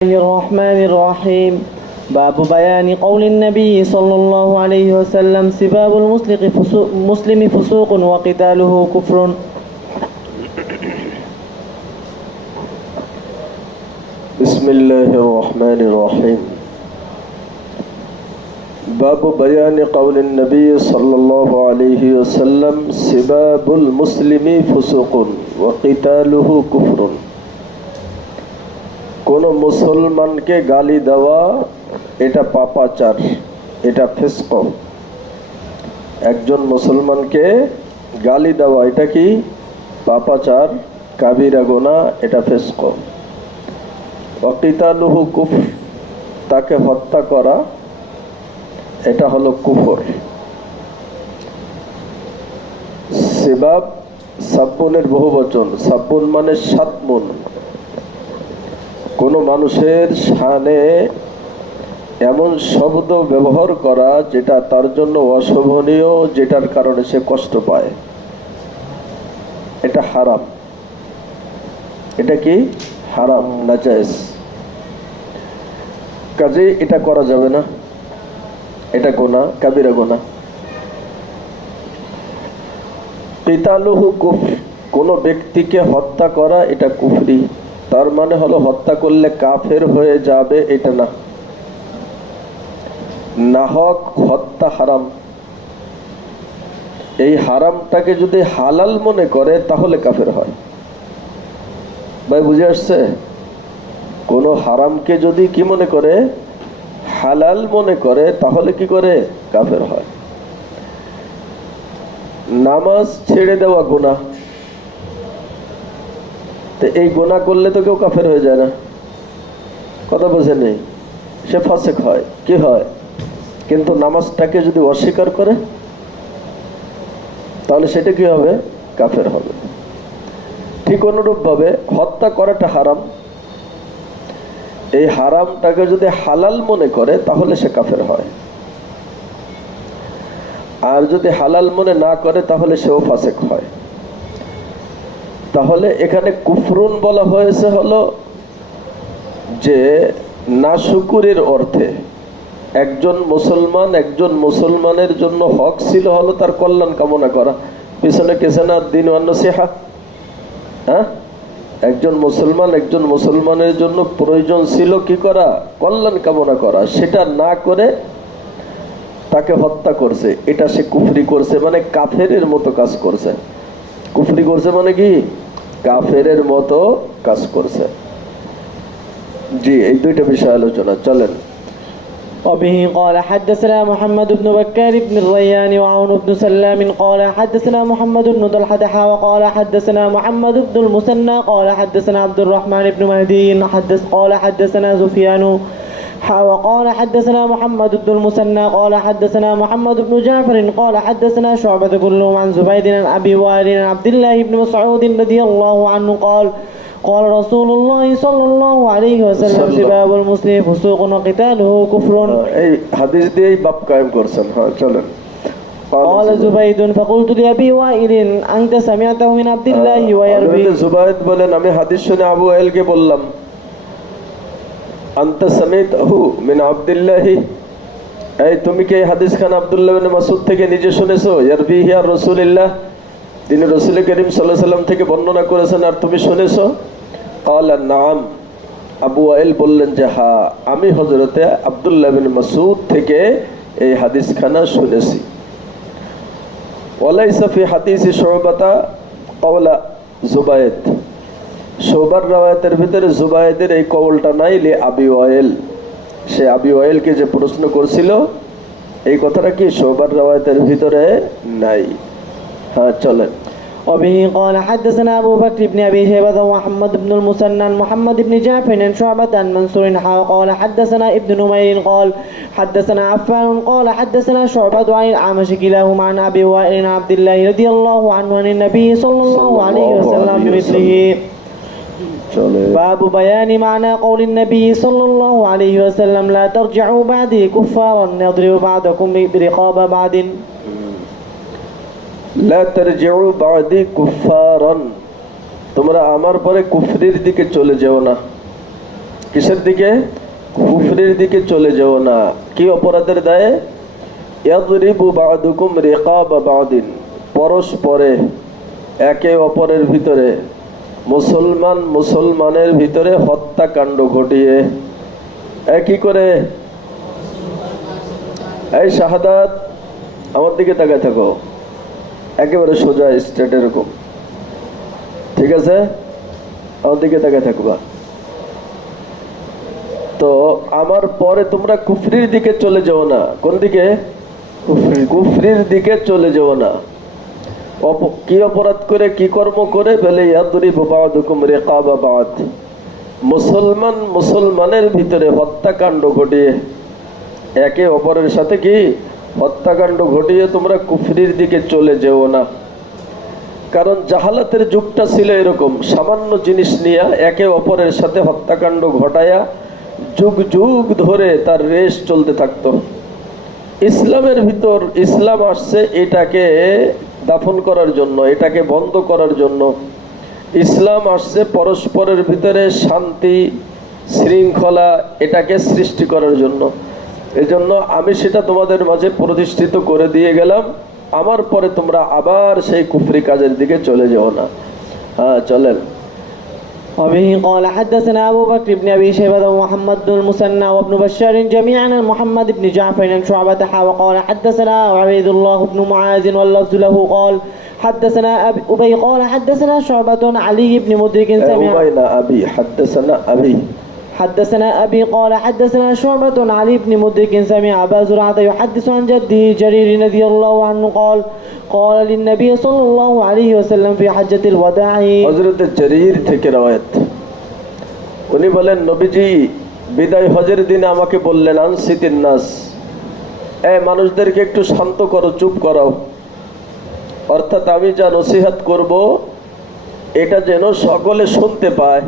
الرحمن الرحيم. باب بيان قول النبي صلى الله عليه وسلم سباب المسلم فسوق وقتاله كفر. بسم الله الرحمن الرحيم. باب بيان قول النبي صلى الله عليه وسلم سباب المسلم فسوق وقتاله كفر. কোন মুসলমানকে গালি দেওয়া এটা পাপাচার, এটা ফিসক। একজন মুসলমানকে গালি দেওয়া এটা কি পাপাচার, কাবিরা গুনাহ, এটা ফিসক। ওয়াকিতালুহু কুফর, তাকে হত্যা করা এটা হলো কুফর। সিবাব সাব্বুনের বহুবচন, সাব্বুন মানে সাতমুন। কোনো মানুষের শানে এমন শব্দ ব্যবহার করা যেটা তার জন্য অশোভনীয়, যেটার কারণে সে কষ্ট পায়, এটা হারাম। এটা কি হারাম, নাজায়েজ। কাজেই এটা করা যাবে না, এটা গুনাহ, কাবিরা গুনাহ। কিতালুহু কুফর, কোনো ব্যক্তিকে হত্যা করা এটা কুফরি। তার মানে হলো হত্যা করলে কাফের হয়ে যাবে এটা না, নাহক হত্যা হারাম। এই হারামটাকে যদি হালাল মনে করে তাহলে কাফের হয়। ভাই বুঝে আসছে? কোন হারামকে যদি কি মনে করে, হালাল মনে করে, তাহলে কি করে কাফের হয়। নামাজ ছেড়ে দেওয়া গুনাহ, এই গুনাহ করলে তো কেউ কাফের হয়ে যায় না, কথা বোঝে নেই, সে ফাসিক হয়, কি হয়। কিন্তু নামাজটাকে যদি অস্বীকার করে তাহলে সেটা কি হবে, কাফের হবে। ঠিক অনুরূপ ভাবে হত্যা করাটা হারাম, এই হারামটাকে যদি হালাল মনে করে তাহলে সে কাফের হয়। আর যদি হালাল মনে না করে তাহলে সেও ফাসিক হয়। তাহলে এখানে কুফরুন বলা হয়েছে হলো যে নাশুকুরের অর্থে। একজন মুসলমানের জন্য হক ছিল হলো তার কল্যাণ কামনা করা। পিছনে কেছে না দিন ওয়ান্নসিহা, হ্যাঁ, একজন মুসলমানের জন্য প্রয়োজন ছিল কি করা, কল্যাণ কামনা করা। সেটা না করে তাকে হত্যা করছে, এটা সে কুফরি করছে, মানে কাফেরের মতো কাজ করছে। কুফরি করছে মানে কি, কাফেরের মতো কাজ করছে। জি, এই দুইটা বিষয় আলোচনা চলেন। وبه قال حدثنا محمد بن بكار بن الريان وعون بن سلام قال حدثنا محمد بن طلحة وقال حدثنا محمد بن المثنى قال حدثنا عبد الرحمن بن مهدي قال حدثنا سفيان وقال حدثنا محمد بن المثنى قال حدثنا محمد بن جعفر قال حدثنا شعبة كلهم عن زبيد عن أبي وائل عن عبد الله بن مسعود رضي الله عنه قال قال رسول الله صلى الله عليه وسلم سباب المسلم فسوق وقتاله كفر. এই হাদিস দিয়েই বাপ কায়েম করছেন। হ্যাঁ চলেন। قال زبيد فقلت لأبي وائل أنت سمعته من عبد الله ويروي. জুবাইদ বলেন আমি হাদিস শুনে আবু ওয়াইলকে বললাম, আনতা সামিতাহু মিন আব্দুল্লাহ, এই তুমি কি এই হাদিস খান আব্দুল্লাহ ইবনে মাসউদ থেকে নিজে শুনেছো? ইয়ারবিহি আর রাসূলুল্লাহ, তিনি রাসূল করিম সাল্লাল্লাহু আলাইহি সাল্লাম থেকে বর্ণনা করেছেন আর তুমি শুনেছো? ক্বালা নাম, আবু ওয়াইল বললেন যে হ্যাঁ, আমি হযরতে আব্দুল্লাহ ইবনে মাসউদ থেকে এই হাদিস খানা শুনেছি। ওয়ালাইসা ফি হাদিসি শুবাতা ক্বাওলা জুবাইদ, শুবার রাওয়ায়াতের ভিতরে জুবাইদের এই কওলটা নাই। লি আবি ওয়াইল, সে আবি ওয়াইলকে যে প্রশ্ন করছিল এই কথাটা কি শুবার রাওয়ায়াতের ভিতরে নাই। হ্যাঁ চলেন। وبه قال حدثنا أبو بكر بن أبي شيبة ومحمد بن المثنى محمد بن جعفر عن شعبة عن منصور قال حدثنا ابن نمير قال حدثنا عفان قال حدثنا شعبة عن الأعمش كلاهما عن أبي وائل عن عبد الله رضي الله عنه عن النبي صلى الله عليه وسلم بمثله. باب بيان معنى قول النبي صلى الله عليه وسلم لا ترجعوا بعدي كفارا يضرب بعضكم برقاب بعض. لا ترجعوا بعدي كفارا, তোমরা আমার পরে কুফরির দিকে চলে যেও না। কিসের দিকে? কুফরির দিকে চলে যেও না। কি অপরাধের দায়ে? ইয়াদরিবু বা'দুকুম রিকাবা বা'দিন, পরস্পরে একে অপরের ভিতরে মুসলমানের ভিতরে হত্যাকাণ্ড ঘটিয়ে। কি করে? এই শাহাদাত, আমার দিকে তাকায় থাকো, একেবারে সোজা স্ট্রেট এরকম, ঠিক আছে? আমার দিকে তাকায় থাকবা। তো আমার পরে তোমরা কুফরির দিকে চলে যাও না। কোন দিকে? কুফরির দিকে চলে যাও না। কি অপরাধ করে, কি কর্ম করে? বলে ইয়াদরিবু বা'দুকুম রিকাবা বা'দ, মুসলমানের ভিতরে হত্যাকাণ্ড ঘটিয়ে, একে অপরের সাথে কি হত্যাকাণ্ড ঘটিয়ে তোমরা কুফরির দিকে চলে যেও না। কারণ জাহালাতের যুগটা ছিল এরকম, সামান্য জিনিস নিয়ে একে অপরের সাথে হত্যাকাণ্ড ঘটায়া যুগ যুগ ধরে তার রেশ চলতে থাকতো। ইসলামের ভিতর ইসলাম আসছে এটাকে দাফন করার জন্য, এটাকে বন্ধ করার জন্য। ইসলাম আসছে পরস্পরের ভিতরে শান্তি শৃঙ্খলা এটাকে সৃষ্টি করার জন্য। এজন্য আমি সেটা তোমাদের মাঝে প্রতিষ্ঠিত করে দিয়ে গেলাম। আমার পরে তোমরা আবার সেই কুফরি কাজের দিকে চলে যাও না। হ্যাঁ, চলেন। وبه قال حدثنا أبو بكر بن أبي شيبة ومحمد بن المثنى وابن بشار جميعا عن محمد بن جعفر عن شعبة وقال حدثنا عبيد الله بن معاذ واللفظ له قال حدثنا أبي قال حدثنا شعبة علي بن مدرك سمع حدثنا أبي قال حدثنا شعبة علي بن مدرك سمع أبا زرعة يحدث عن جده جرير رضي الله عنه قال للنبي صلى الله عليه وسلم في حجة الوداع। হযরত জরীর থেকে রওয়ায়াত, উনি বলেন নবীজি বিদায় হজের দিনে আমাকে বললেন, আনসিতিন নাস, মানুষদেরকে একটু শান্ত করো, চুপ করাও। অর্থাৎ আমি যা নসিহত করব এটা যেন সকলে শুনতে পায়।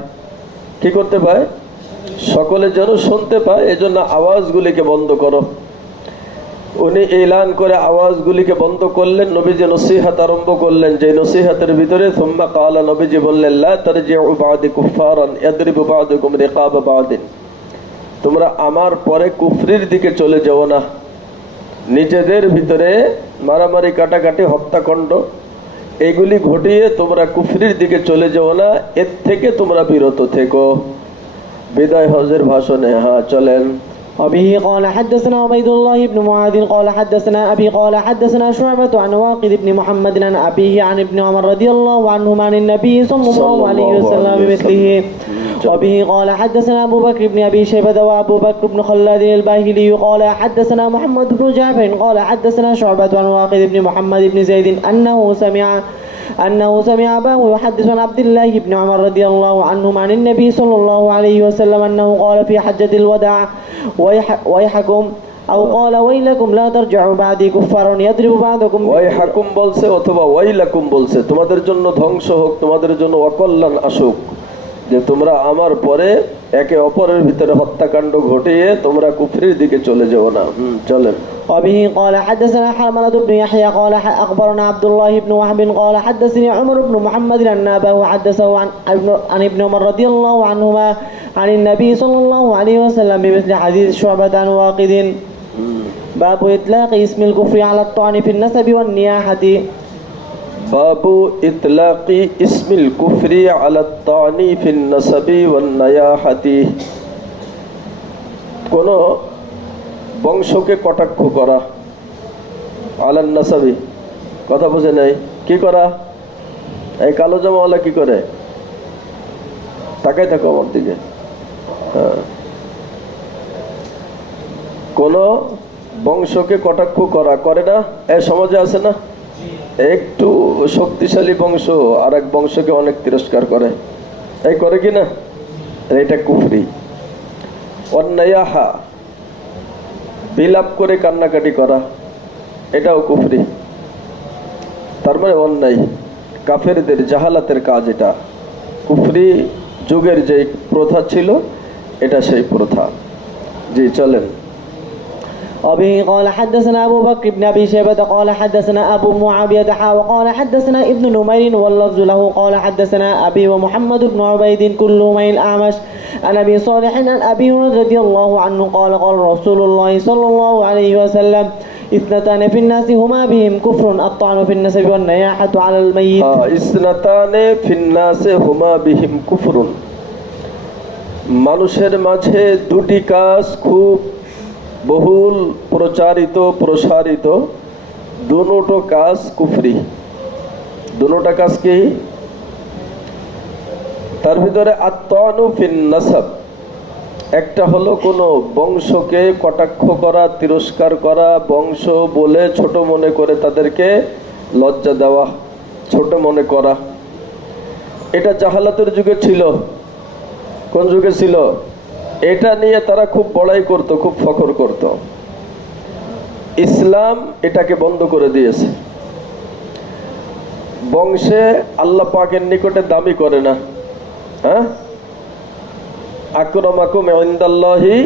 কি করতে পায়? সকলে যেন শুনতে পায়, এজন্য আওয়াজগুলিকে বন্ধ করো। উনি এলান করে আওয়াজগুলিকে বন্ধ করলেন। নবীজি নসিহত আরম্ভ করলেন, যে নসিহতের ভিতরে সুম্মা ক্বালা, নবীজি বললেন, লা তারজিউ বা'দি কুফফারান ইয়াদরিবু বা'দুকুম রিকাবা বা'দিন, তোমরা আমার পরে কুফরির দিকে চলে যাও না। নিজেদের ভিতরে মারামারি কাটাকাটি হত্যাকাণ্ড এগুলি ঘটিয়ে তোমরা কুফরির দিকে চলে যাও না, এর থেকে তোমরা বিরত থেকো। বিদায় হজের ভাষণে। হ্যাঁ, চলেন। وبه قال حدثنا عبيد الله بن معاذ قال حدثنا أبي قال حدثنا شعبة عن واقد بن محمد عن أبيه عن ابن عمر رضي الله عنهما عن النبي صلى الله عليه وسلم بمثله. وبه قال حدثنا أبو بكر بن أبي شيبة وأبو بكر بن خلاد الباهلي قال حدثنا محمد بن جعفر قال حدثنا شعبة عن واقد بن محمد بن زيد أنه سمع أباه يحدث عن عبد الله بن عمر رضي الله عنهما عن النبي صلى الله عليه وسلم أنه قال في حجة الوداع ويحكم أو قال ويلكم لا ترجعوا بعدي كفار يضرب بعضكم। ওয়াইহাকুম বলছে অথবা ওয়াইলাকুম বলছে, তোমাদের জন্য ধ্বংস হোক, তোমাদের জন্য অকল্যাণ আসুক, যে তোমরা আমার পরে একে অপরের ভিতরে হত্যাকাণ্ড ঘটিয়ে তোমরা কুফরির দিকে চলে যাও না। চলেন। وبه قال حدثنا حرملة بن يحيى قال أخبرنا عبد الله بن وهب قال حدثني عمر بن محمد أن أباه حدثه عن ابن عمر رضي الله عنهما عن النبي صلى الله عليه وسلم بمثل حديث شعبة عن واقد. باب إطلاق اسم الكفر على الطعن في النسب والنياحة. বাবু ইতলাকি ইসমিল কুফরি আলা তানি ফিন নাসাবি ওয়ান নায়াহাতি, কোন বংশকে কটাক্ষ করা। আলান নাসাবি, কথা বুঝে নাই? কি করা? এই কালো জামাওয়ালা কি করে? তাকাই থাকো আমার দিকে। কোন বংশকে কটাক্ষ করা করে না? এই সমাজে আছে না? একটু শক্তিশালী বংশ আর এক বংশকে অনেক তিরস্কার করে, এই করে কি না? এটা কুফরি। অন্যায়াহা, বিলাপ করে কান্নাকাটি করা, এটাও কুফরি। তার মানে অন্যায়, কাফেরদের জাহালাতের কাজ এটা। কুফরি যুগের যে প্রথা ছিল এটা সেই প্রথা। জি, চলেন। وبه قال حدثنا أبو بكر بن أبي شيبة قال حدثنا أبو معاوية وقال حدثنا ابن نمير واللفظ له قال حدثنا أبي ومحمد بن عبيد كلهم عن الأعمش عن أبي صالح عن أبي هريرة رضي الله عنه قال قال رسول الله صلى الله عليه وسلم اثنتان في الناس هما بهم كفر الطعن في النسب والنياحة على الميت ইসনাতানে ফিন্নাসে হুমা বিহিম কুফরুন, মানুষের মাঝে দুটি কাজ খুব বহুল প্রচারিত প্রসারিত, দুটো কাজ কুফরি। দুটা কাজ কি? তার ভিতরে আত-তানু ফিন নাসাব, একটা হলো কোনো বংশকে কটাক্ষ করা, তিরস্কার করা, বংশ বলে ছোট মনে করে তাদেরকে লজ্জা দেওয়া, ছোট মনে করা। এটা জাহালাতের যুগে ছিল। কোন যুগে ছিল? এটা নিয়ে তারা খুব বড়াই করত, খুব ফখর করত। ইসলাম এটাকে বন্ধ করে দিয়েছে। বংশে আল্লাহ পাকের নিকটে দামি করে না। হ্যাঁ, আকরামাকুম ইনদাল্লাহি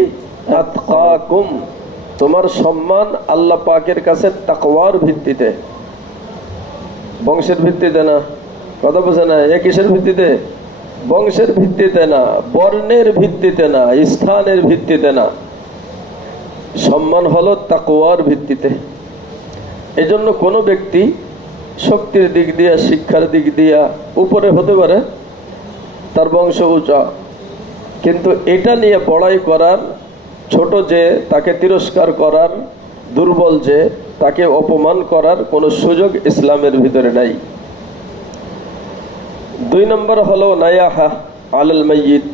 আতকাকুম, তোমার সম্মান আল্লাহ পাকের কাছে তাকওয়ার ভিত্তিতে, বংশের ভিত্তিতে না। কথা বোঝে না? এ কিসের ভিত্তিতে? বংশের ভিত্তিতে না, বর্ণের ভিত্তিতে না, স্থানের ভিত্তিতে না, সম্মান হলো তাকওয়ার ভিত্তিতে। এজন্য কোনো ব্যক্তি শক্তির দিক দিয়ে, শিক্ষার দিক দিয়ে উপরে হতে পারে, তার বংশ উঁচা, কিন্তু এটা নিয়ে বড়াই করার, ছোট যে তাকে তিরস্কার করার, দুর্বল যে তাকে অপমান করার কোনো সুযোগ ইসলামের ভিতরে নাই। 2 নম্বর হলো নায়াহা আলাল মাইয়িত,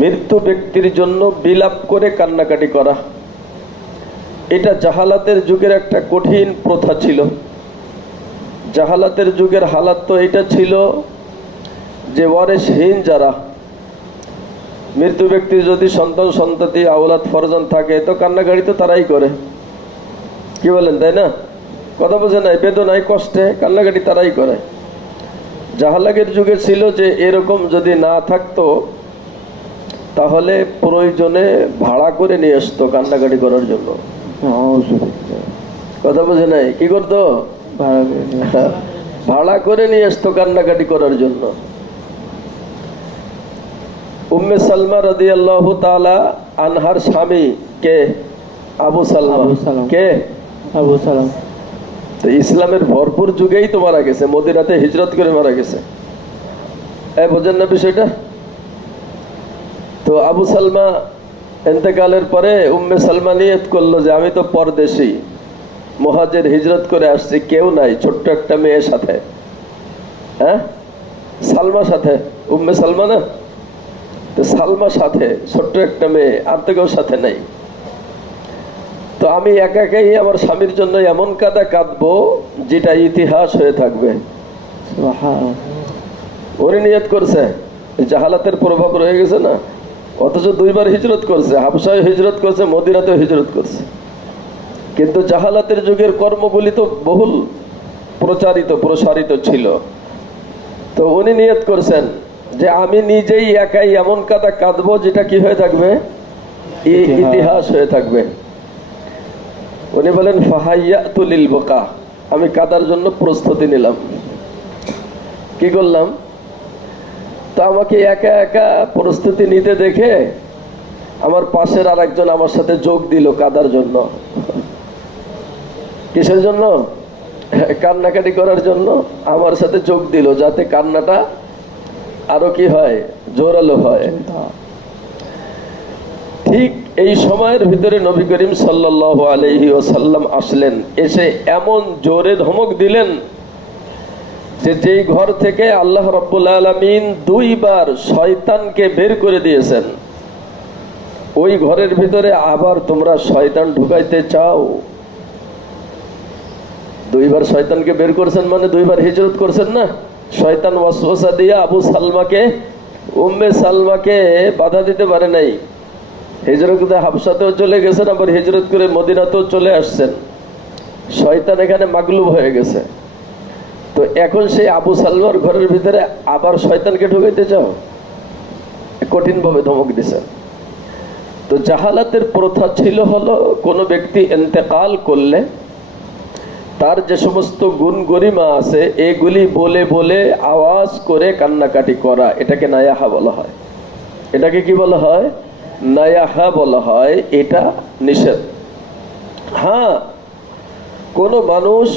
মৃত্যু ব্যক্তির জন্য বিলাপ করে কান্নাকাটি করা। এটা জাহালাতের যুগের একটা কঠিন প্রথা ছিল। জাহালাতের যুগের হালাত তো এটা ছিল যে ওয়ারিসহীন যারা, মৃত্যু ব্যক্তির যদি সন্তান সন্ততি আওলাদ ফরজান থাকে তো কান্নাকাটি তো তারাই করে। কি বলেন, তাই না? কথা বোঝে নাই? বেদনায় কষ্টে কান্নাকাটি তারাই করে। জাহালাতের যুগে ছিল যে এরকম যদি না থাকতো তাহলে প্রয়োজনে ভাড়া করে নিয়ে আসতো কান্নাকাটি করার জন্য। কথা বোঝে নাই? কি করতো? ভাড়া করে নিয়ে আসতো কান্নাকাটি করার জন্য। উম্মে সালমা রাদিয়াল্লাহু তাআলা আনহার স্বামী কে? আবু সালমা। কে? আবু সালাম। তো ইসলামের ভরপুর যুগেই তো মারা গেছে, মদিনাতে হিজরত করে মারা গেছে। বোঝেন না বিষয়টা? তো আবু সালমা ইন্তেকালের পরে উম্মে সালমা নিয়ত করলো যে আমি তো পরদেশী, মুহাজির, হিজরত করে আসছি, কেউ নাই, ছোট্ট একটা মেয়ের সাথে। হ্যাঁ, সালমা সাথে, উম্মে সালমা না, তো সালমা সাথে, ছোট্ট একটা মেয়ে, আর তো কেউ সাথে নাই। তো আমি একা একাই আমার স্বামীর জন্য এমন কাঁদা কাঁদবো যেটা ইতিহাস হয়ে থাকবে। উনি নিয়ত করছে, জাহালাতের প্রভাব রয়ে গেছে না, অথচ 2 বার হিজরত করছে, হাবশায় হিজরত করছে, মদিনাতেও হিজরত করছে। কিন্তু জাহালাতের যুগের কর্মগুলি তো বহুল প্রচারিত প্রসারিত ছিল। তো উনি নিয়ত করছেন যে আমি নিজেই একাই এমন কাঁদা কাঁদবো যেটা কি হয়ে থাকবে? ইতিহাস হয়ে থাকবে। উনি বলেন ফাহাইয়াতু লিল বুকা, আমি কাদার জন্য প্রস্তুতি নিলাম। কি করলাম? তো আমাকে একা একা প্রস্তুতি নিতে দেখে আমার পাশের আরেকজন আমার সাথে যোগ দিল কাদার জন্য। কিসের জন্য? কান্নাকাটি করার জন্য আমার সাথে যোগ দিল, যাতে কান্নাটা আরো কি হয়? জোরালো হয়। ঠিক এই সময়ের ভিতরে নবী করিম সাল্লাল্লাহু আলাইহি ওয়াসাল্লাম আসলেন, এসে এমন জোরে ধমক দিলেন যে যেই ঘর থেকে আল্লাহ রাব্বুল আলামিন 2 বার শয়তানকে বের করে দিয়েছেন, ওই ঘরের ভিতরে আবার তোমরা শয়তান ঢুকাইতে চাও। 2 বার শয়তানকে বের করেছেন মানে 2 বার হিজরত করছেন না। শয়তান ওয়াসওয়াসা দিয়ে আবু সালমাকে, উম্মে সালমাকে বাধা দিতে পারে নাই। হিজরত করে হাবশাতেও চলে গেছেন, আবার হিজরত করে মদিনাতেও চলে আসছেন। শয়তান এখানে মাগলুব হয়ে গেছে। তো এখন সেই আবু সালমার ঘরের ভিতরে আবার শয়তানকে ঢুকাইতে চাও? কঠিন ভাবে ধমক দিছে। তো জাহালাতের প্রথা ছিল হলো কোনো ব্যক্তি ইন্তেকাল করলে তার যে সমস্ত গুণ গরিমা আছে এগুলি বলে বলে আওয়াজ করে কান্নাকাটি করা, এটাকে নায়াহা বলা হয়। এটাকে কি বলা হয়? নায়াহা বলা হয়। এটা নিষেধ। হ্যাঁ, কোনো মানুষ,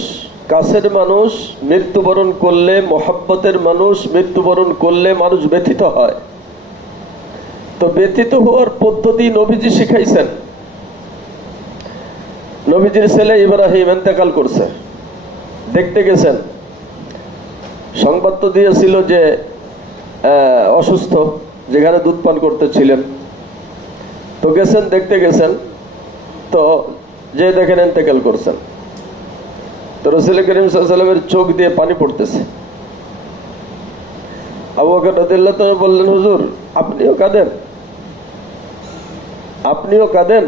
কাছের মানুষ মৃত্যুবরণ করলে, মোহাব্বতের মানুষ মৃত্যুবরণ করলে মানুষ ব্যথিত হয়। তো ব্যথিত হওয়ার পদ্ধতি নবীজি শিখাইছেন। নবীজির ছেলে ইব্রাহিম ইন্তেকাল করছে, দেখতে গেছেন, সংবাদ তো দিয়েছিল যে অসুস্থ, যেখানে দুধ পান করতেছিলেন। তো গেছেন, দেখতে গেছেন, তো যে দেখেন ইন্তেকাল করছেন। তো রাসূল করিম সাল্লাল্লাহু আলাইহি ওয়াসাল্লামের চোখ দিয়ে পানি পড়তেছে। আবু বকর রাদিয়াল্লাহু তাআলা বললেন, হুজুর আপনিও কাঁদেন? আপনিও কাঁদেন?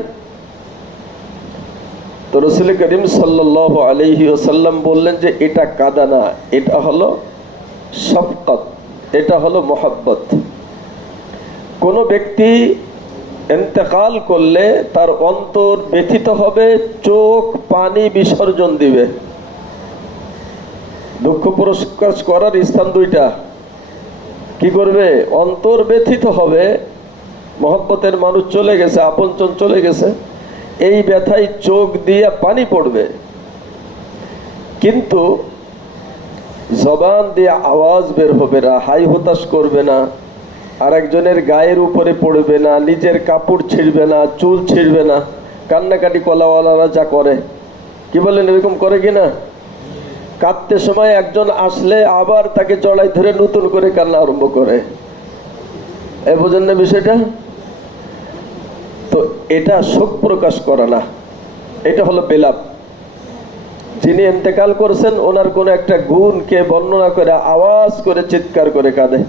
তো রাসূল করিম সাল্লাল্লাহু আলাইহি ওয়াসাল্লাম বললেন যে এটা কাঁদা না, এটা হলো শফকত, এটা হলো মোহাব্বত। কোনো ব্যক্তি ইন্তেকাল করলে তার অন্তর ব্যথিত হবে, চোখ পানি বিসর্জন দিবে। দুঃখ প্রকাশ করার স্থান দুইটা। কি করবে? অন্তর ব্যথিত হবে, মহব্বতের মানুষ চলে গেছে, আপনজন চলে গেছে, এই ব্যথায় চোখ দিয়ে পানি পড়বে, কিন্তু জবান দিয়ে আওয়াজ বের হবে না, হাই হতাশ করবে না, আর একজনের গায়ের উপরে পড়বে না, নিজের কাপড় ছিঁড়বে না, চুল ছিঁড়বে না। কান্নাকাটি কলাওয়ালারা যা করে, কি বলেন, এরকম করে কিনা? কাঁদতে সময় একজন আসলে আবার তাকে জড়াই ধরে নতুন করে কান্না আরম্ভ করে। বোঝেন না বিষয়টা? তো এটা শোক প্রকাশ করে না, এটা হলো বিলাপ। যিনি ইন্তেকাল করছেন ওনার কোনো একটা গুণকে বর্ণনা করে আওয়াজ করে চিৎকার করে কাঁদে।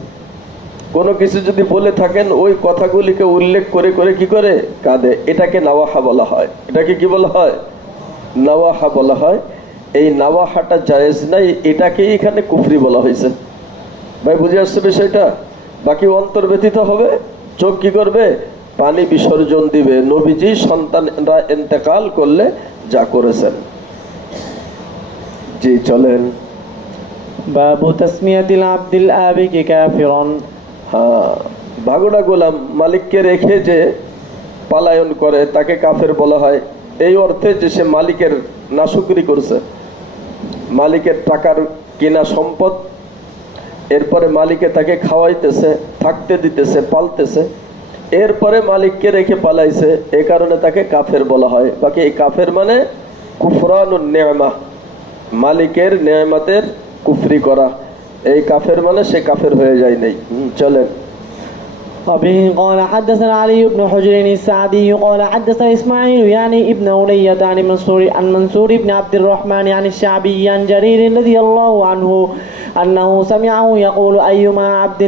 কোনো কিছু যদি বলে থাকেন ওই কথাগুলিকে উল্লেখ করে করে কি করে কাঁদে। এটাকে নাওয়াহা বলা হয়। এটাকে কি বলা হয়? নাওয়াহা বলা হয়। এই নাওয়াহাটা জায়েজ নাই, এটাকেই এখানে কুফরি বলা হয়েছে। ভাই বুঝে আসছে বিষয়টা? বাকি অন্তর ব্যথিত হবে, চোখ কি করবে? পানি বিসর্জন দিবে। নবীজি সন্তানরা ইন্তেকাল করলে যা করেছেন। জি চলেন। বাবু তাসমিয়াতিল আবদিল আবিকি কাফিরান। হ্যাঁ, ভাগোড়া গোলাম মালিককে রেখে যে পালায়ন করে তাকে কাফের বলা হয়, এই অর্থে যে সে মালিকের নাশুকরি করছে। মালিকের টাকার কিনা সম্পদ, এরপরে মালিকে তাকে খাওয়াইতেছে, থাকতে দিতেছে, পালতেছে, এরপরে মালিককে রেখে পালাইছে, এ কারণে তাকে কাফের বলা হয়। বাকি এই কাফের মানে কুফরানুন নেয়ামা, মালিকের নেয়ামতের কুফরি করা। এই কাফের মানে সে কাফের হয়ে যায় নাই। চলেন। وبه قال حدثنا علي بن حجر السعدي قال حدثنا إسماعيل يعني ابن أولية عن منصور بن عبد الرحمن عن الشعبي عن جرير رضي الله عنه أنه سمعه يقول أيما عبد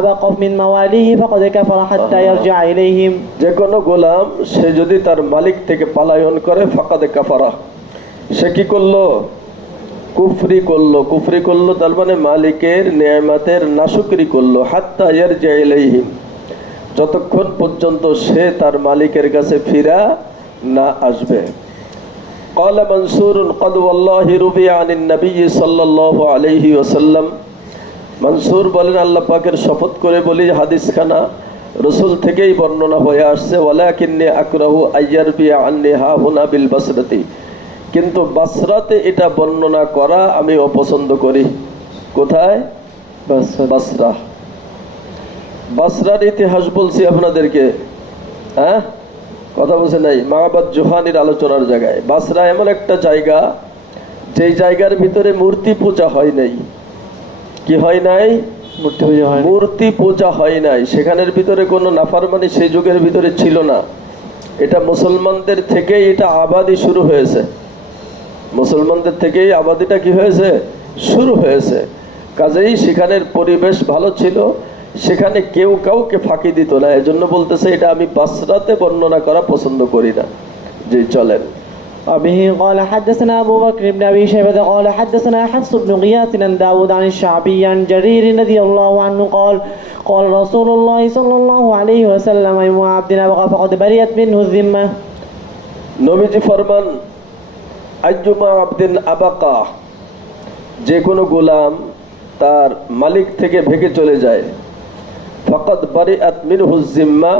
أبق من مواليه فقد كفر حتى يرجع إليهم। যে কোনো গোলাম সে যদি তার মালিক থেকে পালায়ন করে ফাকাদ কাফারা, সে কি করলো? কুফরি করলো। কুফরি করলো তার মানে মালিকের নেয়ামতের নাশুকরি করলো। হাত্তা ইয়ারজি ইলাইহিম, যতক্ষণ পর্যন্ত সে তার মালিকের কাছে ফিরা না আসবে। قال منصور قد والله روي عن النبي صلى الله عليه وسلم। মনসুর বলেন আল্লাহ পাকের শপথ করে বলি হাদিসখানা রাসূল থেকেই বর্ণনা হয়ে আসছে। ওয়ালাকিন্নী আকরাহু আইয়ারবি আন্নি হা হুনা বিল বাসরাতি, কিন্তু বাসরাতে এটা বর্ণনা করা আমি অপছন্দ করি। কোথায়? বাসরা। বাসরার ইতিহাস বলছি আপনাদেরকে, হ্যাঁ কথা বলছে নাই, মাবাদ জোহানির আলোচনার জায়গায়। বাসরা এমন একটা জায়গা, যেই জায়গার ভিতরে মূর্তি পূজা হয় নাই। কি হয় নাই? মূর্তি পূজা হয় নাই। সেখানের ভিতরে কোনো নাফরমানি সেই যুগের ভিতরে ছিল না। এটা মুসলমানদের থেকেই এটা আবাদি শুরু হয়েছে। মুসলমানদের থেকেই আবাদিটা কি হয়েছে? শুরু হয়েছে। কাজেই সেখানের পরিবেশ ভালো ছিল, সেখানে কেউ কাউকে ফাঁকি দিত না। এজন্য বলতেছে এটা আমি বাসরাতে বর্ণনা করা পছন্দ করি না। জি চলেন। وبه قال حدثنا أبو بكر بن أبي شيبة قال حدثنا حفص بن غياث عن داود عن الشعبي عن جرير رضي الله عنه قال قال رسول الله صلى الله عليه وسلم أيما عبد أبغى فقد برئت منه الذمة নবীজি ফরমান আইয়ুমা আবদিন আবাকা, যে কোনো গোলাম তার মালিক থেকে ভেগে চলে যায়, ফাকাদ বারিআত মিনহু জিম্মা,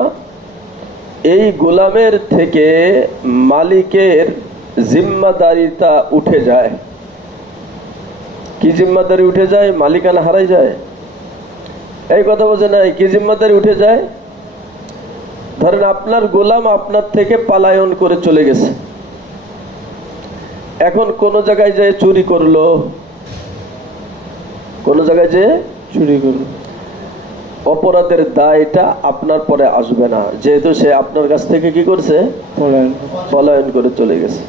এই গোলামের থেকে মালিকের জিম্মাদারিতা উঠে যায়। কি জিম্মাদারি উঠে যায়? মালিকানা হারাই যায়। এই কথা বোঝে নাই? কি জিম্মাদারি উঠে যায়? ধরেন আপনার গোলাম আপনার থেকে পালায়ন করে চলে গেছে, এখন কোন জায়গায় যেয়ে চুরি করলো, কোন জায়গায় যে চুরি করল, অপরাধের দায়টা আপনার পরে আসবে না, যেহেতু সে আপনার কাছ থেকে কি করছে? পলায়ন করে চলে গেছে।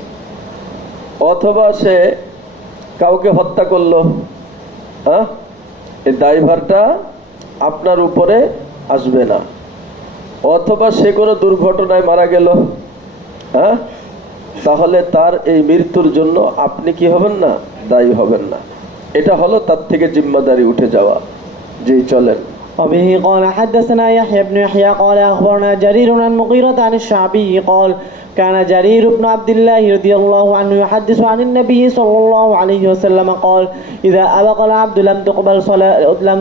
অথবা সে কাউকে হত্যা করলো, হ্যাঁ, এই দায়ভারটা আপনার উপরে আসবে না। অথবা সে কোনো দুর্ঘটনায় মারা গেল, হ্যাঁ, তাহলে তার এই মৃত্যুর জন্য আপনি কি হবেন না? দায়ী হবেন না। এটা হলো তার থেকে জিম্মাদারি উঠে যাওয়া। জি চলেন। وبه قال حدثنا يحيى بن يحيى قال أخبرنا جرير عن مغيرة عن الشعبي قال كان جرير بن عبد الله رضي الله عنه يحدث عن النبي صلى الله عليه وسلم قال إذا أبق العبد لم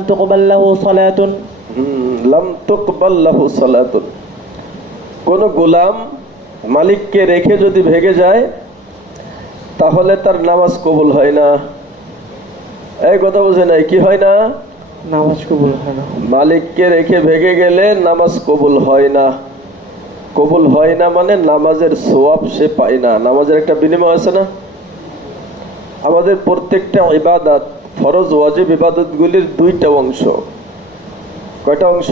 تقبل له صلاة লাম তুকবাল লাহু সালাতুন, কোন গোলাম মালিককে রেখে যদি ভেগে যায় তাহলে তার নামাজ কবুল হয় না। এই কথা বুঝে নাই? কি হয় না? নামাজ কবুল হয় না। মালিককে রেখে ভেগে গেলে নামাজ কবুল হয় না। কবুল হয় না মানে নামাজের সওয়াব সে পায় না। নামাজের একটা বিনিময় আছে না? আমাদের প্রত্যেকটা ইবাদত, ফরজ ওয়াজিব ইবাদতগুলির দুইটা অংশ। কয়টা অংশ?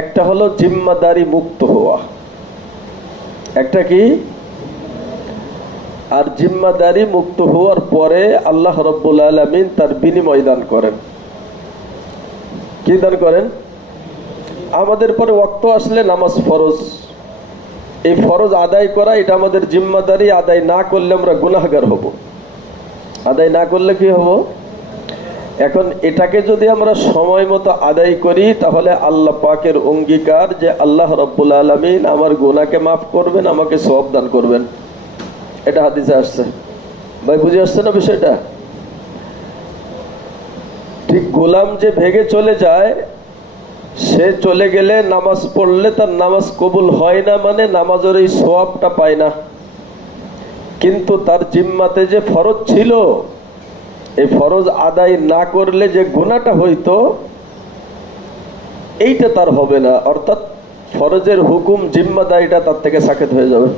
একটা হলো জিম্মাদারি মুক্ত হওয়া, একটা কি? আর জিম্মাদারি মুক্ত হওয়ার পরে আল্লাহ রাব্বুল আলামিন তার বিনিময় দান করেন। কি দান করেন? আমাদের পরে ওয়াক্ত আসলে নামাজ ফরজ, এই ফরজ আদায় করা এটা আমাদের জিম্মাদারি। আদায় না করলে আমরা গুনাহগার হব। আদায় না করলে কি হব? এখন এটাকে যদি আমরা সময় মতো আদায় করি তাহলে আল্লাহ পাকের অঙ্গীকার যে আল্লাহ রাব্বুল আলামিন আমার গুনাহকে মাফ করবেন, আমাকে সওয়াব দান করবেন। এটা হাদিসে আসছে। ভাই বুঝে আসছে না বিষয়টা? ঠিক গোলাম যে ভেগে চলে যায়, সে চলে গেলে নামাজ পড়লে তার নামাজ কবুল হয় না, মানে নামাজের এই সওয়াবটা পায় না। কিন্তু তার জিম্মাতে যে ফরজ ছিল, এই ফরজ আদায় না করলে যে গুনাহটা হইতো এইটা তার হবে না। অর্থাৎ ফরজের হুকুম, জিম্মাদারিটা তার থেকে সাকেত হয়ে যাবে।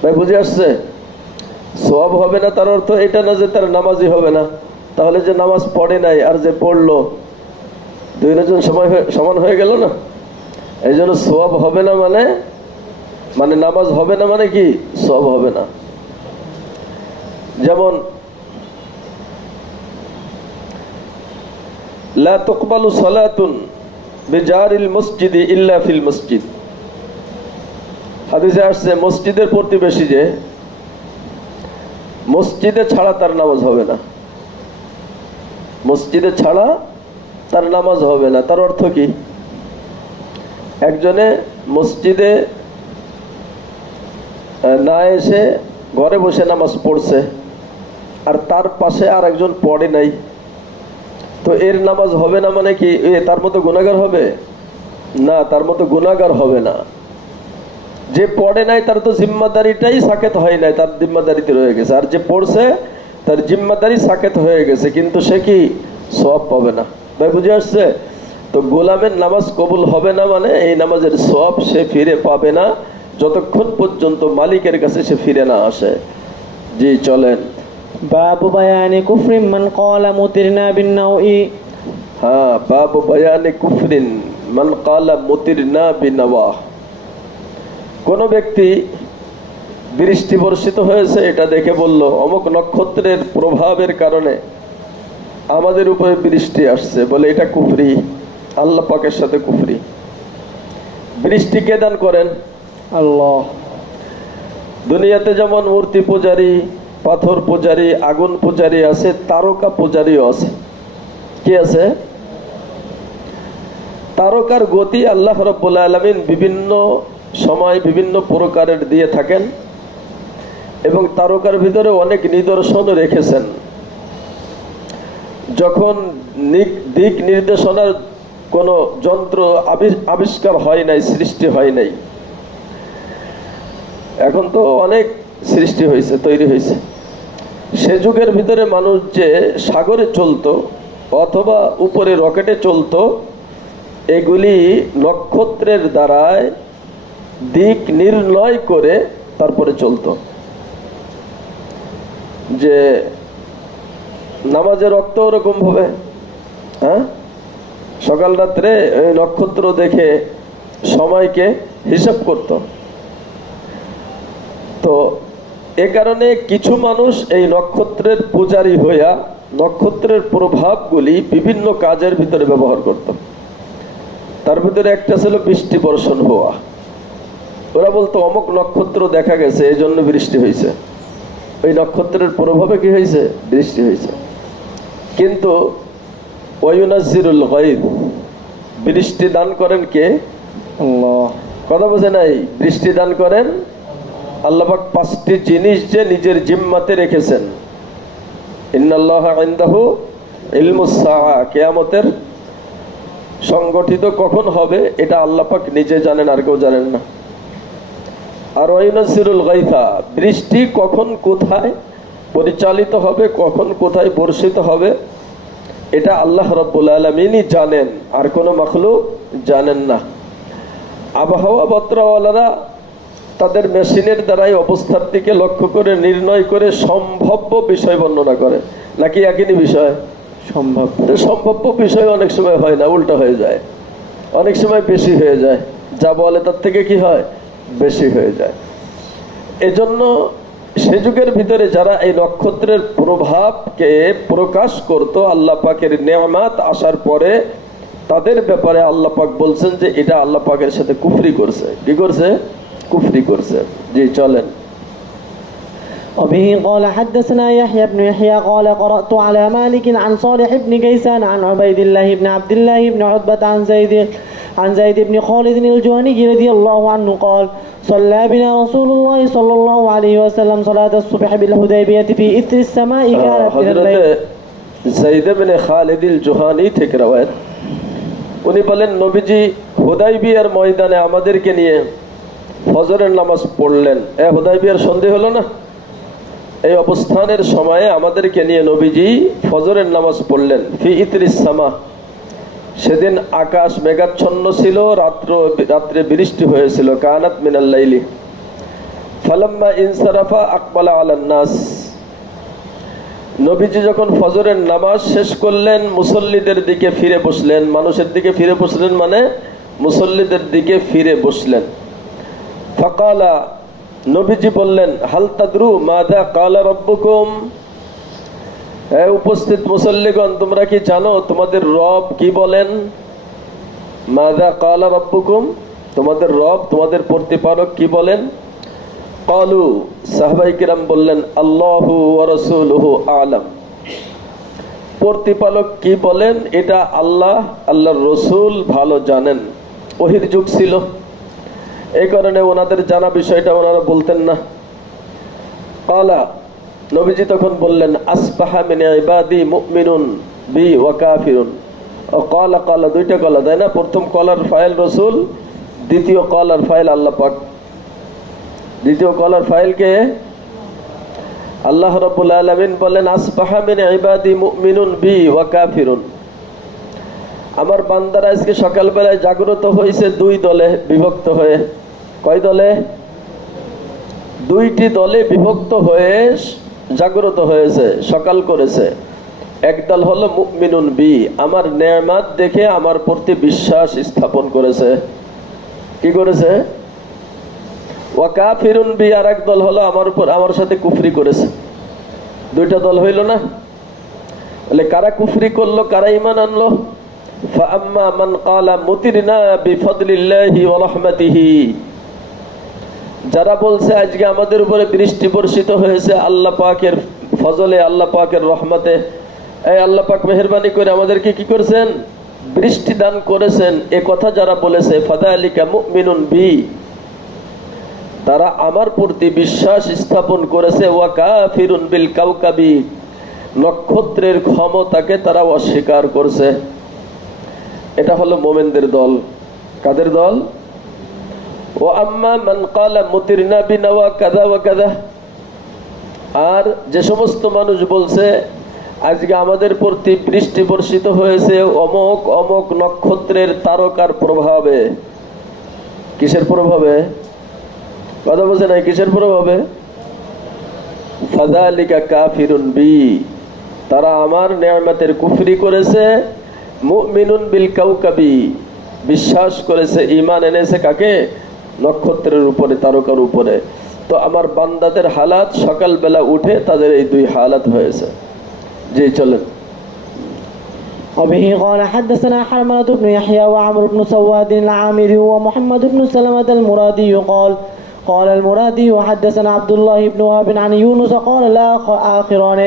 ভাই বুঝে আসছে? সওয়াব হবে না তার অর্থ এটা না যে তার নামাজই হবে না। তাহলে যে নামাজ পড়ে নাই আর যে পড়লো, দুইজন সমান হয়ে গেল না? এই জন্য সওয়াব হবে না মানে নামাজ হবে না মানে কি? সওয়াব হবে না। যেমন লা তুকবালু সালাতুন বিজারিল মসজিদি ইল্লা ফিল মসজিদ। হাদিসে আসছে মসজিদের প্রতিবেশী যে মসজিদে ছাড়া তার নামাজ হবে না। মসজিদে ছাড়া তার নামাজ হবে না। তার অর্থ কি? একজনে মসজিদে না এসে ঘরে বসে নামাজ পড়ছে, আর তার পাশে আর একজন পড়ে নাই, তো এর নামাজ হবে না মানে কি তার মতো গুনাহগার হবে? না, তার মতো গুনাহগার হবে না। যে পড়ে নাই তার তো জিম্মাদারিটাই সাকেত হয় নাই, তার জিম্মাদারিতে রয়ে গেছে। আর যে পড়ছে তার জিম্মাদারি সাকেত হয়ে গেছে, কিন্তু সে কি সওয়াব পাবে না। ভাই বুঝে আসছে? তো গোলামের নামাজ কবুল হবে না মানে এই নামাজের সওয়াব সে ফিরে পাবে না যতক্ষণ পর্যন্ত মালিকের কাছে সে ফিরে না আসে। জি চলেন। বাবু বায়ানি কুফরিন মান ক্বালা মুতিরনা বিন-নাওই। হ্যাঁ, বাবু বায়ানি কুফরিন মান ক্বালা মুতিরনা বিন-নাওয়া। কোন ব্যক্তি বৃষ্টি বর্ষিত হয়েছে এটা দেখে বলল অমুক নক্ষত্রের প্রভাবের কারণে আমাদের উপরে বৃষ্টি আসছে, বলে এটা কুফরি, আল্লাহ পাকের সাথে কুফরি। বৃষ্টি কে দান করেন? আল্লাহ। দুনিয়াতে যেমন মূর্তি পূজারী, পাথর পূজারী, আগুন পূজারী আছে, তারকা পূজারীও আছে। কি আছে? তারকার গতি আল্লাহ রাব্বুল আলামিন বিভিন্ন সময় বিভিন্ন প্রকারের দিয়ে থাকেন এবং তারকার ভিতরে অনেক নিদর্শন রেখেছেন। যখন দিক নির্দেশনার কোনো যন্ত্র আবিষ্কার হয় নাই, সৃষ্টি হয় নাই, এখন তো অনেক সৃষ্টি হয়েছে, তৈরি হয়েছে। সে যুগের ভিতরে মানুষ যে সাগরে চলতো অথবা উপরে রকেটে চলতো, এগুলি নক্ষত্রের দ্বারায় দিক নির্ণয় করে তারপরে চলতো। যে নামাজের রক্ত ওরকম ভাবে, হ্যাঁ, সকাল রাত্রে ওই নক্ষত্র দেখে সময়কে হিসাব করত। তো এ কারণে কিছু মানুষ এই নক্ষত্রের পূজারী হইয়া নক্ষত্রের প্রভাবগুলি বিভিন্ন কাজের ভিতরে ব্যবহার করত। তার ভিতরে একটা ছিল বৃষ্টি বর্ষণ হওয়া। ওরা বলতো অমুক নক্ষত্র দেখা গেছে, এই জন্য বৃষ্টি হয়েছে। ওই নক্ষত্রের প্রভাবে কি হয়েছে? বৃষ্টি হয়েছে। কিন্তু ওয়ায়ুনাজ্জিরুল গায়ব, বৃষ্টি দান করেন কে? আল্লাহ। কথা বোঝে নাই? বৃষ্টি দান করেন আল্লাহ পাক। 5টি জিনিস যে নিজের জিম্মাতে রেখেছেন। ইন্নাল্লাহা ইনদাহু ইলমুস সাআ, কিয়ামতের সংগঠিত কখন হবে এটা আল্লাহ পাক নিজে জানেন, আর কেউ জানেন না। আর ওয়ায়ুনাজ্জিরুল গায়থা, বৃষ্টি কখন কোথায় পরিচালিত হবে, কখন কোথায় বর্ষিত হবে, এটা আল্লাহ রাব্বুল আলামিনই জানেন, আর কোনো মাখলুক জানেন না। আবহাওয়া বত্রাওয়ালারা তাদের মেশিনের দ্বারাই অবস্থার দিকে লক্ষ্য করে নির্ণয় করে সম্ভাব্য বিষয় বর্ণনা করে। নাকি একই বিষয়? সম্ভাব্য বিষয় অনেক সময় হয় না, উল্টো হয়ে যায়। অনেক সময় বেশি হয়ে যায়, যা বলে তার থেকে কি হয়? বেশি হয়ে যায়। এজন্য সে যুগের ভিতরে যারা এই নক্ষত্রের প্রভাবকে প্রকাশ করত, আল্লাহ পাকের নেয়ামাত আসার পরে তাদের ব্যাপারে আল্লাহ পাক বলছেন যে এটা আল্লাহ পাকের সাথে কুফরি করছে। কি করছে? কুফরি করছে। জি চলেন। وبه قال حدثنا يحيى بن يحيى قال قرأت على مالك عن صالح بن كيسان عن عبيد الله بن عبد الله بن عتبة عن زيد بن خالد الجهني رضي الله عنه قال صلى بنا رسول الله صلى الله عليه وسلم صلاة الصبح بالحديبية في إثر السماء كانت من الليل। زيد بن خالد الجهني থেকে রওয়ায়াত, উনি বলেন নবীজি হুদাইবিয়ার ময়দানে আমাদেরকে নিয়ে ফজরের নামাজ পড়লেন। হুদাইবিয়ার সন্ধি হলো না, এই অবস্থানের সময়ে আমাদেরকে নিয়ে নবীজি ফজরের নামাজ পড়লেন। ফি ইতরিস সামা, সেদিন আকাশ মেঘাচ্ছন্ন ছিল, রাত্রে বৃষ্টি হয়েছিল। কানাত মিনাল লাইলি ফালাম্মা ইনসারাফা আকবালা আলান নাস, নবীজি যখন ফজরের নামাজ শেষ করলেন মুসল্লিদের দিকে ফিরে বসলেন। মানুষের দিকে ফিরে বসলেন মানে মুসল্লিদের দিকে ফিরে বসলেন। ফাকালা, নবীজি বললেন, হাল তাদরু মাযা ক্বালা রাব্বুকুম, হে উপস্থিত মুসল্লিগণ, তোমরা কি জানো তোমাদের রব কি বলেন? মাযা ক্বালা রাব্বুকুম, তোমাদের রব, তোমাদের প্রতিপালক কি বলেন? ক্বালু, সাহাবায়ে কিরাম বললেন, আল্লাহু ওয়া রাসূলুহু আ'লাম, প্রতিপালক কি বলেন এটা আল্লাহ, আল্লাহর রাসূল ভালো জানেন। ওহীর যুগ ছিল, এই কারণে ওনাদের জানা বিষয়টা ওনারা বলতেন না। ক্বালা, নবীজি তখন বললেন, আসবাহা মিন ইবাদি মুমিনুন বি ওয়া কাফিরুন। ও ক্বালা, ক্বালা দুইটা ক্বালা, তাই না? প্রথম ক্বালার ফাইল রাসূল, দ্বিতীয় ক্বালার ফাইল আল্লাহ পাক। দ্বিতীয় ক্বালার ফাইল কে? আল্লাহ রাব্বুল আলামিন বলেন, আসবাহা মিন ইবাদি মুমিনুন বি ওয়া কাফিরুন। আমার বান্দারা আজকে সকালবেলায় জাগ্রত হয়েছে দুই দলে বিভক্ত হয়ে। কয় দলে? দুইটি দলে বিভক্ত হয়ে জাগ্রত হয়েছে, সকাল করেছে। একদল হলো মুমিনুন বি, আমার নেয়ামত দেখে আমার প্রতি বিশ্বাস স্থাপন করেছে। কি করেছে? ওয়া কাফিরুন বি, আর এক দল হলো আমার সাথে কুফরি করেছে। দুইটা দল হইল না? বলে কারা কুফরি করলো, কারা ঈমান আনলো? فأما من قال مطرنا بفضل الله ورحمته, যারা বলছে আজকে আমাদের উপরে বৃষ্টি বর্ষিত হয়েছে আল্লাহ পাকের ফজলে, আল্লাহ পাকের রহমতে, এই আল্লাহ পাক মেহেরবানি করে আমাদেরকে কি করেছেন, বৃষ্টি দান করেছেন, এ কথা যারা বলেছে ফাদালিকা মুমিনুন বি, তারা আমার প্রতি বিশ্বাস স্থাপন করেছে, ওয়া কাফিরুন বিল কাউকাবি, নক্ষত্রের ক্ষমতাকে তারা অস্বীকার করছে। এটা হলো মোমেনদের দল। কাদের দল? ও আম্মা মান ক্বালা মুতিরনা বিনা ওয়া কাযা ওয়া কাযা, আর যে সমস্ত মানুষ বলছে আজকে আমাদের প্রতি বৃষ্টি বর্ষিত হয়েছে অমুক অমুক নক্ষত্রের তারকার প্রভাবে। কিসের প্রভাবে? কথা বলছে না, কিসের প্রভাবে? ফাযালিকা কাফিরুন বি, তারা আমার নিয়ামতের কুফরি করেছে। মুমিনুন বিল কাউকাবি, বিশ্বাস করেছে, ঈমান এনেছে কাকে? নক্ষত্রের উপরে, তারকার উপরে। তো আমার বান্দাদের হালাত সকালবেলা উঠে তাদের এই দুই হালাত হয়েছে। জি চলেন। وبه قال حدثنا حرملة بن يحيى وعمرو بن سواد العامري ومحمد بن سلمة المرادي قال المرادي حدثنا عبد الله بن وهب عن يونس قال لا آخران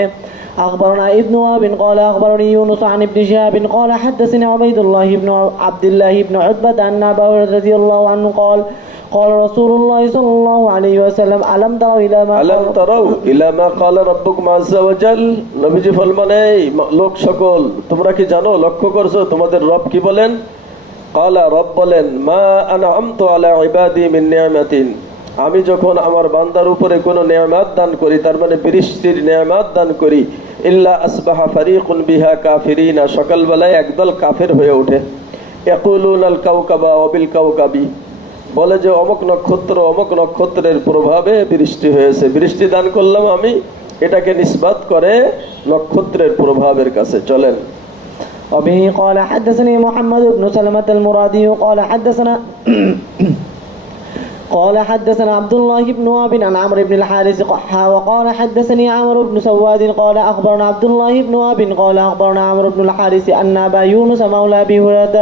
أخبرنا ابن وهب قال أخبرني يونس عن ابن شهاب قال حدثني عبيد الله بن عبد الله بن عتبة أن أبا هريرة رضي الله عنه قال رسول الله صلى الله عليه وسلم ألم تروا إلى ما قال ربكم عز وجل, নবীজি ফরমান, এই লোক সকল তোমরা কি জানো, লক্ষ্য করছো তোমাদের রব কি বলেন? ক্বালা, রব বলেন, মা আনআমতু আলা ইবাদি মিন নি'মাতিন, আমি যখন আমার বান্দার উপরে কোনো নিয়ামত দান করি, তার মানে বৃষ্টির নিয়ামত দান করি, ইল্লা আসবাহা ফারিকুন বিহা কাফিরিনা, সকালবেলায় একদল কাফের হয়ে ওঠে। ইয়াকুলুন আল কাউকাবা ওয়া বিল কাউকাবি, বলে যে অমুক নক্ষত্র অমুক নক্ষত্রের প্রভাবে বৃষ্টি হয়েছে, বৃষ্টি দান করলাম আমি, এটাকে নিসবাত করে নক্ষত্রের প্রভাবের কাছে। চলেন। وبه قال حدثني محمد بن سلمة المرادي قال حدثنا عبد الله بن وهب عن عمرو بن الحارث وقال حدثني عمرو بن سواد قال أخبرنا عبد الله بن وهب قال أخبرنا عمرو بن الحارث أن أبا يونس مولى أبي هريرة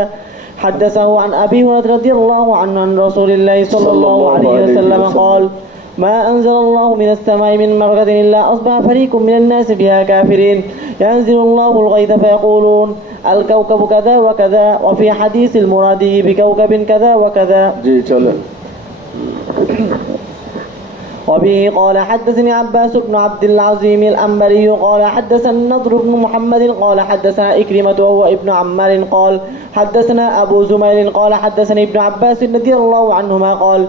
حدثه عن أبي هريرة رضي الله عنه عن رسول الله صلى الله عليه وسلم قال ما أنزل الله من السماء من مرغد إلا أصبح فريق من الناس بها كافرين ينزل الله الغيث فيقولون الكوكب كذا وكذا وفي حديث المرادي بكوكب كذا وكذا. جي چلیں. وبه قال حدثني عباس بن عبد العظيم الأنبري قال حدثنا النضر بن محمد قال حدثنا إكرمة وهو ابن عمار قال حدثنا أبو زميل قال حدثني ابن عباس رضي الله عنهما قال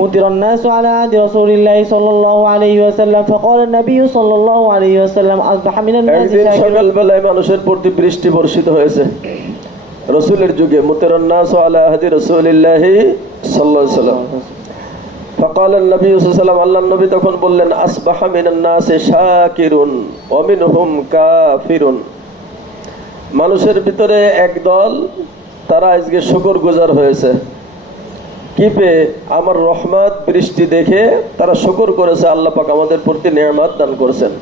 مطر الناس على عهد رسول الله صلى الله عليه وسلم فقال النبي صلى الله عليه وسلم أصبح من الناس সকালবেলায় মানুষের প্রতি বৃষ্টি বর্ষিত হয়েছে রাসূলের যুগে। মুতিরান নাস আলা আহদি রাসূলিল্লাহি সাল্লাল্লাহু আলাইহি ওয়াসাল্লাম। فقال النبي صلى الله عليه وسلم, আল্লাহর নবী তখন বললেন, আসবাহা মিনান নাসি শাকিরুন ওয়া মিনহুম কাফিরুন, মানুষের ভিতরে একদল তারা আজকে শুকরগুজার হয়েছে। কি পেয়ে? আমার রহমত বৃষ্টি দেখে তারা শুকর করেছে, আল্লাহ পাক আমাদের প্রতি নিয়ামত দান করেছেন।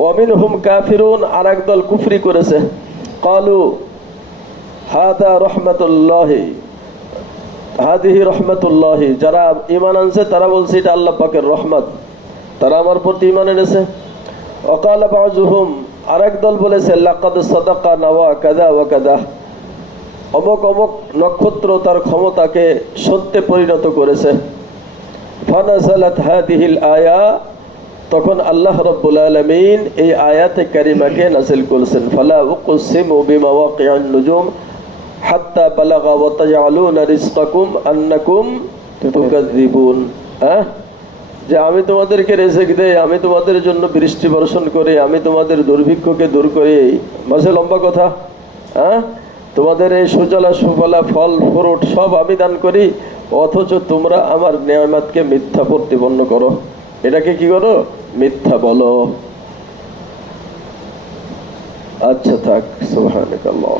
ওয়া মিনহুম কাফিরুন, আর একদল কুফরি করেছে। ক্বালু হাদা রাহমাতুল্লাহি হাদিহি রহমতুল্লাহি, যারা ঈমান আনছে তারা বলছে এটা আল্লাহ পাকের রহমত, তারা আমার প্রতি ঈমান এনেছে। ওয়াকালা বাযুহুম, আরেক দল বলেছে, লাকাদ সাদাকা নাওয়া কাযা ওয়া কাযা, অমুক অমুক নক্ষত্র তার ক্ষমতাকে সত্যে পরিণত করেছে। ফানাজালাত হাদিহিল আয়া, তখন আল্লাহ রাব্বুল আলামিন এই আয়াতে কারিমাকে নাযিল করেছেন। ফালা উকসিমু বিমাওয়াকিআন নুজুম হাত্তা বালাগা ওয়া তাজআলুনা রিজকাকুম আন্নাকুম তুকাযযিবুন, যে আমি তোমাদেরকে রিজিক দেই, আমি তোমাদের জন্য বৃষ্টি বর্ষণ করি, আমি তোমাদের দুর্ভিক্ষকে দূর করি, মাঝে লম্বা কথা, তোমাদের এই সুজলা সুফলা ফল ফ্রুট সব আমি দান করি, অথচ তোমরা আমার নিয়ামতকে মিথ্যা প্রতিপন্ন করো, এটাকে কি করো? মিথ্যা বলো। আচ্ছা থাক। সুবহানাকাল্লাহ।